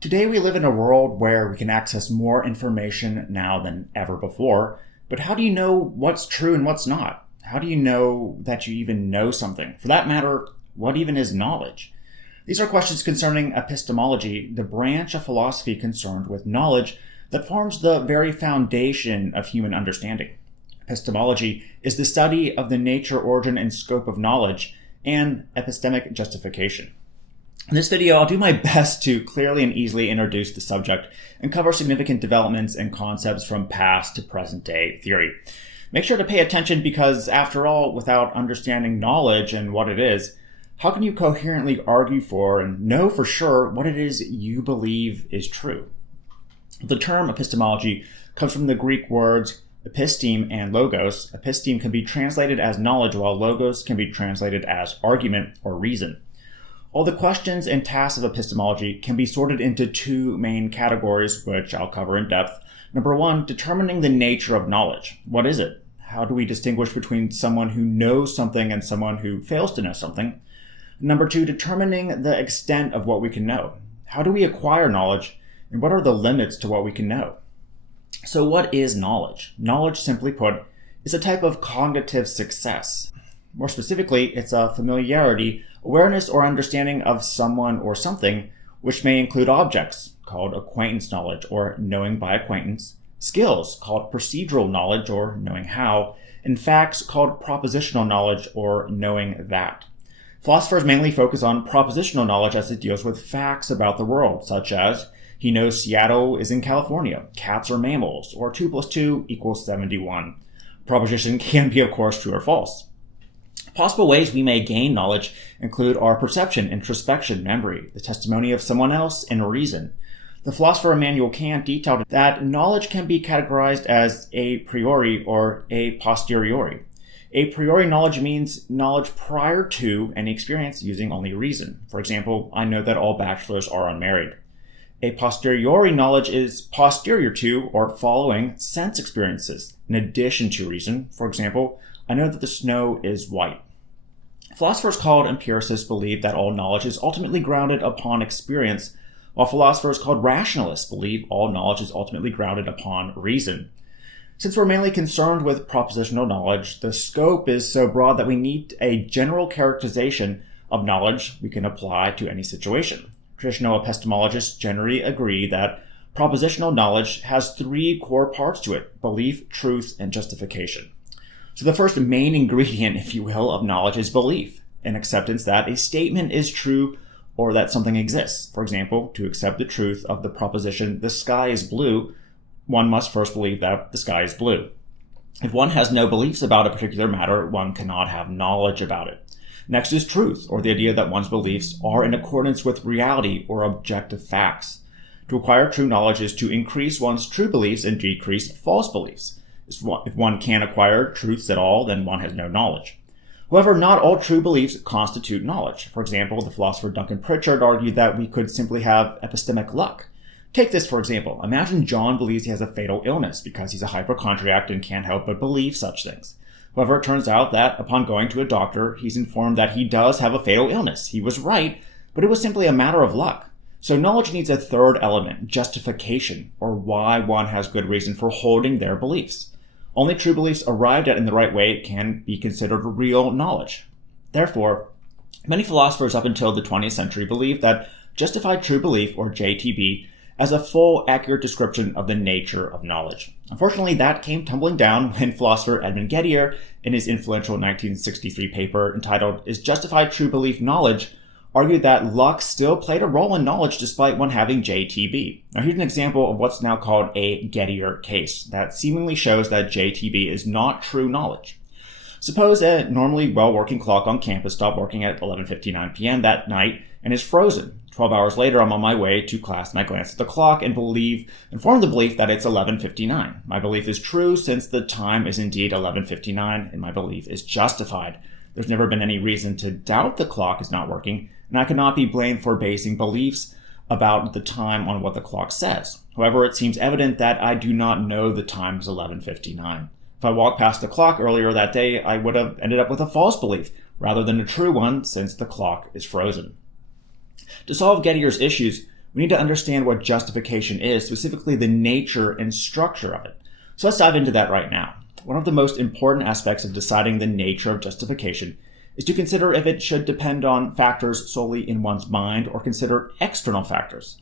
Today we live in a world where we can access more information now than ever before, but how do you know what's true and what's not? How do you know that you even know something? For that matter, what even is knowledge? These are questions concerning epistemology, the branch of philosophy concerned with knowledge that forms the very foundation of human understanding. Epistemology is the study of the nature, origin, and scope of knowledge and epistemic justification. In this video, I'll do my best to clearly and easily introduce the subject and cover significant developments and concepts from past to present day theory. Make sure to pay attention because, after all, without understanding knowledge and what it is, how can you coherently argue for and know for sure what it is you believe is true? The term epistemology comes from the Greek words episteme and logos. Episteme can be translated as knowledge, while logos can be translated as argument or reason. All the questions and tasks of epistemology can be sorted into two main categories, which I'll cover in depth. Number one, determining the nature of knowledge. What is it? How do we distinguish between someone who knows something and someone who fails to know something? Number two, determining the extent of what we can know. How do we acquire knowledge, and what are the limits to what we can know? So what is knowledge? Knowledge, simply put, is a type of cognitive success. More specifically, it's a familiarity, awareness, or understanding of someone or something, which may include objects, called acquaintance knowledge, or knowing by acquaintance, skills, called procedural knowledge, or knowing how, and facts, called propositional knowledge, or knowing that. Philosophers mainly focus on propositional knowledge as it deals with facts about the world, such as, he knows Seattle is in California, cats are mammals, or 2 + 2 = 71. Proposition can be, of course, true or false. Possible ways we may gain knowledge include our perception, introspection, memory, the testimony of someone else, and reason. The philosopher Immanuel Kant detailed that knowledge can be categorized as a priori or a posteriori. A priori knowledge means knowledge prior to any experience using only reason. For example, I know that all bachelors are unmarried. A posteriori knowledge is posterior to or following sense experiences, in addition to reason. For example, I know that the snow is white. Philosophers called empiricists believe that all knowledge is ultimately grounded upon experience, while philosophers called rationalists believe all knowledge is ultimately grounded upon reason. Since we're mainly concerned with propositional knowledge, the scope is so broad that we need a general characterization of knowledge we can apply to any situation. Traditional epistemologists generally agree that propositional knowledge has three core parts to it: belief, truth, and justification. So the first main ingredient, if you will, of knowledge is belief, an acceptance that a statement is true or that something exists. For example, to accept the truth of the proposition, the sky is blue, one must first believe that the sky is blue. If one has no beliefs about a particular matter, one cannot have knowledge about it. Next is truth, or the idea that one's beliefs are in accordance with reality or objective facts. To acquire true knowledge is to increase one's true beliefs and decrease false beliefs. If one can't acquire truths at all, then one has no knowledge. However, not all true beliefs constitute knowledge. For example, the philosopher Duncan Pritchard argued that we could simply have epistemic luck. Take this for example. Imagine John believes he has a fatal illness because he's a hypochondriac and can't help but believe such things. However, it turns out that upon going to a doctor, he's informed that he does have a fatal illness. He was right, but it was simply a matter of luck. So knowledge needs a third element, justification, or why one has good reason for holding their beliefs. Only true beliefs arrived at in the right way can be considered real knowledge. Therefore, many philosophers up until the 20th century believed that justified true belief, or JTB, as a full, accurate description of the nature of knowledge. Unfortunately, that came tumbling down when philosopher Edmund Gettier, in his influential 1963 paper entitled Is Justified True Belief Knowledge?, argued that luck still played a role in knowledge despite one having JTB. Now here's an example of what's now called a Gettier case that seemingly shows that JTB is not true knowledge. Suppose a normally well-working clock on campus stopped working at 11:59 p.m. that night and is frozen. 12 hours later, I'm on my way to class and I glance at the clock and form the belief that it's 11:59. My belief is true since the time is indeed 11:59 and my belief is justified. There's never been any reason to doubt the clock is not working, and I cannot be blamed for basing beliefs about the time on what the clock says. However, it seems evident that I do not know the time is 11:59. If I walked past the clock earlier that day, I would have ended up with a false belief rather than a true one since the clock is frozen. To solve Gettier's issues, we need to understand what justification is, specifically the nature and structure of it. So let's dive into that right now. One of the most important aspects of deciding the nature of justification is to consider if it should depend on factors solely in one's mind or consider external factors.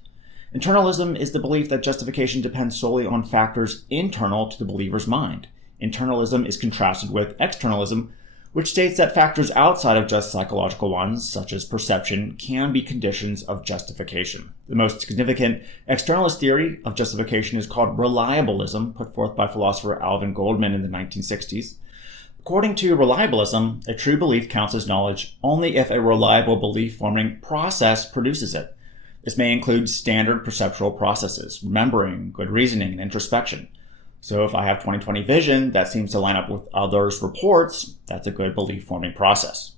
Internalism is the belief that justification depends solely on factors internal to the believer's mind. Internalism is contrasted with externalism, which states that factors outside of just psychological ones, such as perception, can be conditions of justification. The most significant externalist theory of justification is called reliabilism, put forth by philosopher Alvin Goldman in the 1960s. According to reliabilism, a true belief counts as knowledge only if a reliable belief-forming process produces it. This may include standard perceptual processes, remembering, good reasoning, and introspection. So if I have 20/20 vision that seems to line up with others' reports, that's a good belief-forming process.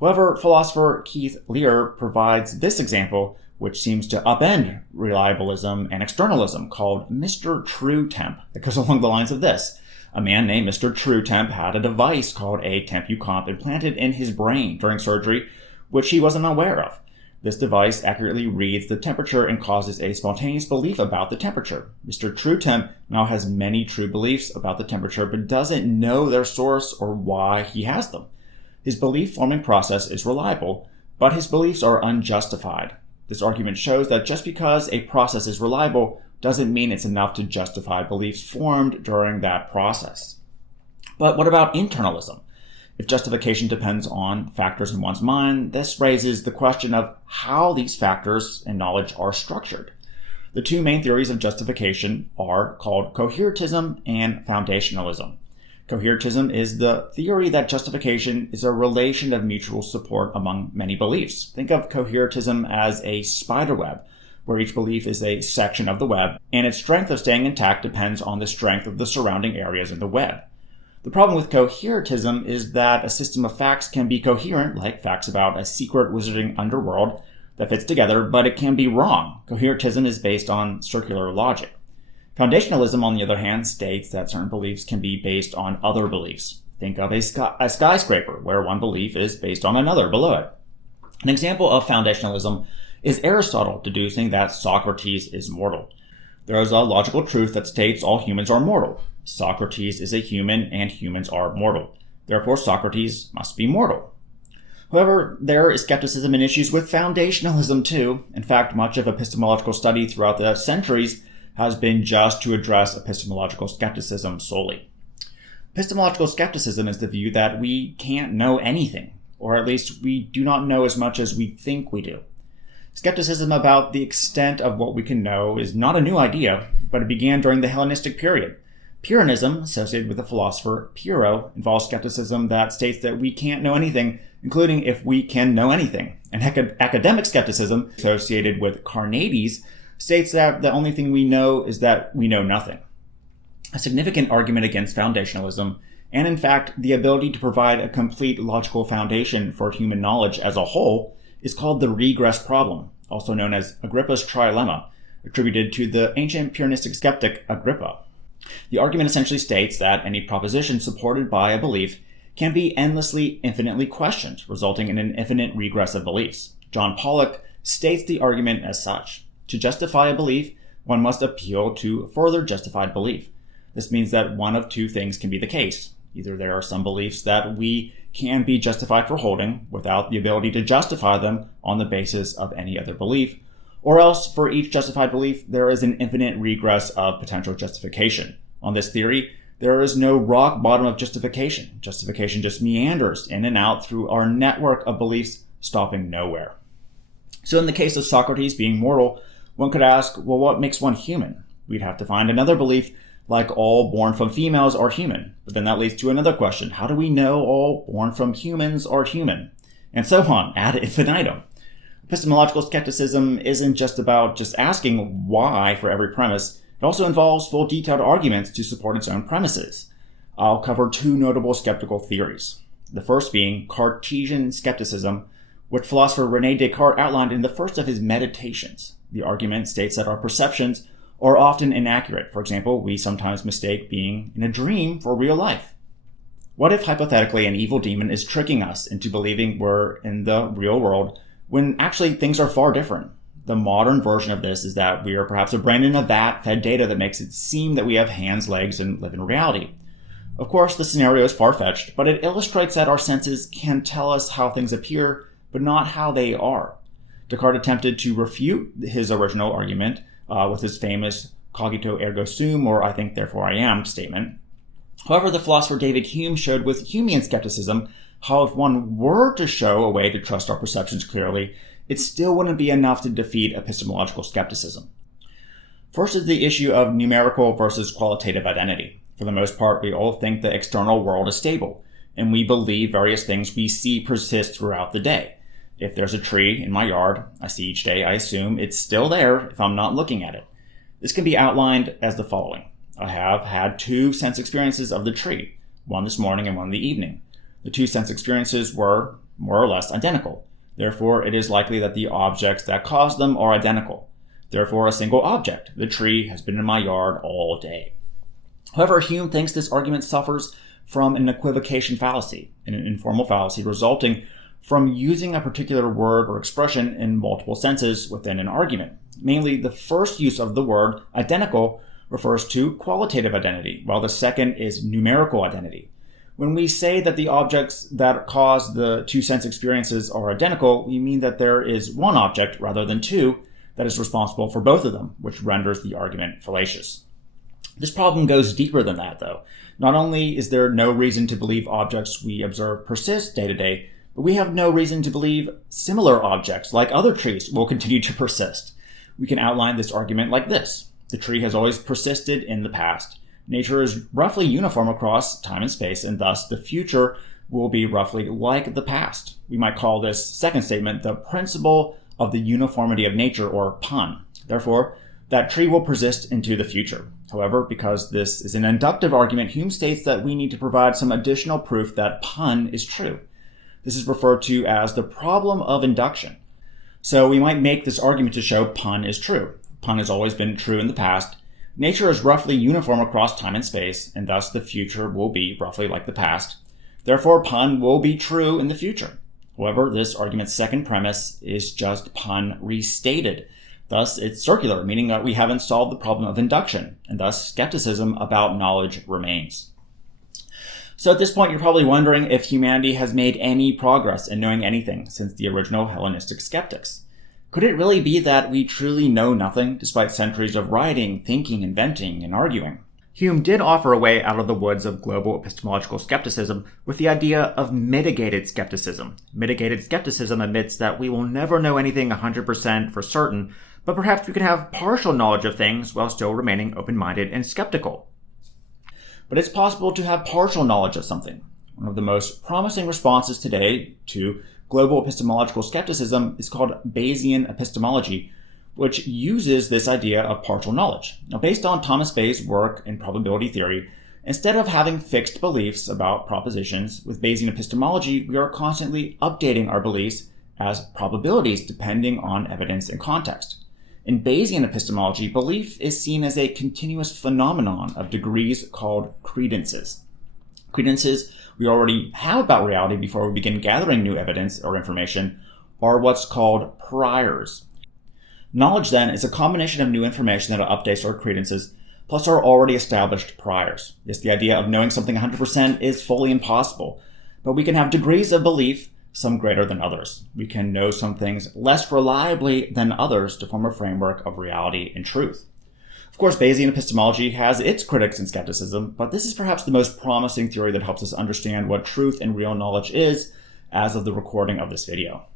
However, philosopher Keith Lear provides this example, which seems to upend reliabilism and externalism, called Mr. True Temp, that goes along the lines of this. A man named Mr. True Temp had a device called a Temp-U-Comp implanted in his brain during surgery, which he wasn't aware of. This device accurately reads the temperature and causes a spontaneous belief about the temperature. Mr. True Temp now has many true beliefs about the temperature, but doesn't know their source or why he has them. His belief-forming process is reliable, but his beliefs are unjustified. This argument shows that just because a process is reliable doesn't mean it's enough to justify beliefs formed during that process. But what about internalism? If justification depends on factors in one's mind, this raises the question of how these factors and knowledge are structured. The two main theories of justification are called coherentism and foundationalism. Coherentism is the theory that justification is a relation of mutual support among many beliefs. Think of coherentism as a spider web, where each belief is a section of the web, and its strength of staying intact depends on the strength of the surrounding areas of the web. The problem with coherentism is that a system of facts can be coherent, like facts about a secret wizarding underworld that fits together, but it can be wrong. Coherentism is based on circular logic. Foundationalism, on the other hand, states that certain beliefs can be based on other beliefs. Think of a skyscraper, where one belief is based on another below it. An example of foundationalism is Aristotle deducing that Socrates is mortal. There is a logical truth that states all humans are mortal. Socrates is a human and humans are mortal. Therefore, Socrates must be mortal. However, there is skepticism and issues with foundationalism too. In fact, much of epistemological study throughout the centuries has been just to address epistemological skepticism solely. Epistemological skepticism is the view that we can't know anything, or at least we do not know as much as we think we do. Skepticism about the extent of what we can know is not a new idea, but it began during the Hellenistic period. Pyrrhonism, associated with the philosopher Pyrrho, involves skepticism that states that we can't know anything, including if we can know anything. And academic skepticism, associated with Carneades, states that the only thing we know is that we know nothing. A significant argument against foundationalism, and in fact the ability to provide a complete logical foundation for human knowledge as a whole, is called the Regress Problem, also known as Agrippa's trilemma, attributed to the ancient Pyrrhonistic skeptic Agrippa. The argument essentially states that any proposition supported by a belief can be endlessly, infinitely questioned, resulting in an infinite regress of beliefs. John Pollock states the argument as such. To justify a belief, one must appeal to further justified belief. This means that one of two things can be the case. Either there are some beliefs that we can be justified for holding without the ability to justify them on the basis of any other belief, or else for each justified belief, there is an infinite regress of potential justification. On this theory, there is no rock bottom of justification. Justification just meanders in and out through our network of beliefs, stopping nowhere. So in the case of Socrates being mortal, one could ask, well, what makes one human? We'd have to find another belief like all born from females are human. But then that leads to another question. How do we know all born from humans are human? And so on, ad infinitum. Epistemological skepticism isn't just about just asking why for every premise. It also involves full detailed arguments to support its own premises. I'll cover two notable skeptical theories. The first being Cartesian Skepticism, which philosopher René Descartes outlined in the first of his Meditations. The argument states that our perceptions are often inaccurate. For example, we sometimes mistake being in a dream for real life. What if hypothetically an evil demon is tricking us into believing we're in the real world when actually things are far different? The modern version of this is that we are perhaps a brain in a vat fed data that makes it seem that we have hands, legs, and live in reality. Of course, the scenario is far-fetched, but it illustrates that our senses can tell us how things appear, but not how they are. Descartes attempted to refute his original argument with his famous cogito ergo sum, or I think therefore I am statement. However, the philosopher David Hume showed with Humean skepticism how if one were to show a way to trust our perceptions clearly, it still wouldn't be enough to defeat epistemological skepticism. First is the issue of numerical versus qualitative identity. For the most part, we all think the external world is stable, and we believe various things we see persist throughout the day. If there's a tree in my yard I see each day, I assume it's still there if I'm not looking at it. This can be outlined as the following. I have had 2 sense experiences of the tree, one this morning and one in the evening. The 2 sense experiences were more or less identical. Therefore, it is likely that the objects that caused them are identical. Therefore, a single object, the tree, has been in my yard all day. However, Hume thinks this argument suffers from an equivocation fallacy, an informal fallacy resulting from using a particular word or expression in multiple senses within an argument. Mainly, the first use of the word identical refers to qualitative identity, while the second is numerical identity. When we say that the objects that cause the 2 sense experiences are identical, we mean that there is one object rather than 2 that is responsible for both of them, which renders the argument fallacious. This problem goes deeper than that, though. Not only is there no reason to believe objects we observe persist day to day, but we have no reason to believe similar objects, like other trees, will continue to persist. We can outline this argument like this. The tree has always persisted in the past. Nature is roughly uniform across time and space, and thus the future will be roughly like the past. We might call this second statement the principle of the uniformity of nature, or pun. Therefore, that tree will persist into the future. However, because this is an inductive argument, Hume states that we need to provide some additional proof that pun is true. This is referred to as the problem of induction. So we might make this argument to show pun is true. Pun has always been true in the past. Nature is roughly uniform across time and space, and thus the future will be roughly like the past. Therefore, pun will be true in the future. However, this argument's second premise is just pun restated. Thus, it's circular, meaning that we haven't solved the problem of induction, and thus skepticism about knowledge remains. So at this point, you're probably wondering if humanity has made any progress in knowing anything since the original Hellenistic skeptics. Could it really be that we truly know nothing despite centuries of writing, thinking, inventing, and arguing? Hume did offer a way out of the woods of global epistemological skepticism with the idea of mitigated skepticism. Mitigated skepticism admits that we will never know anything 100% for certain, but perhaps we can have partial knowledge of things while still remaining open-minded and skeptical. But it's possible to have partial knowledge of something. One of the most promising responses today to global epistemological skepticism is called Bayesian Epistemology, which uses this idea of partial knowledge. Now, based on Thomas Bayes' work in probability theory, instead of having fixed beliefs about propositions, with Bayesian epistemology, we are constantly updating our beliefs as probabilities depending on evidence and context. In Bayesian epistemology, belief is seen as a continuous phenomenon of degrees called credences. Credences we already have about reality before we begin gathering new evidence or information are what's called priors. Knowledge, then, is a combination of new information that updates our credences plus our already established priors. Yes, the idea of knowing something 100% is fully impossible, but we can have degrees of belief, some greater than others. We can know some things less reliably than others to form a framework of reality and truth. Of course, Bayesian epistemology has its critics in skepticism, but this is perhaps the most promising theory that helps us understand what truth and real knowledge is as of the recording of this video.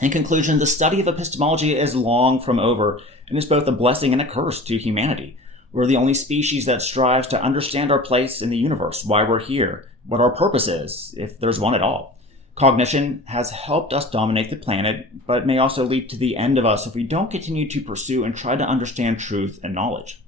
In conclusion, the study of epistemology is long from over and is both a blessing and a curse to humanity. We're the only species that strives to understand our place in the universe, why we're here, what our purpose is, if there's one at all. Cognition has helped us dominate the planet, but may also lead to the end of us if we don't continue to pursue and try to understand truth and knowledge.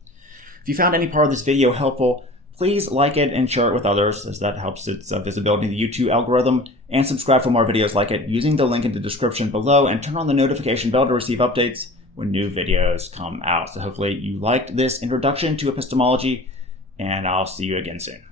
If you found any part of this video helpful, please like it and share it with others, as that helps its visibility in the YouTube algorithm, and subscribe for more videos like it using the link in the description below, and turn on the notification bell to receive updates when new videos come out. So hopefully you liked this introduction to epistemology, and I'll see you again soon.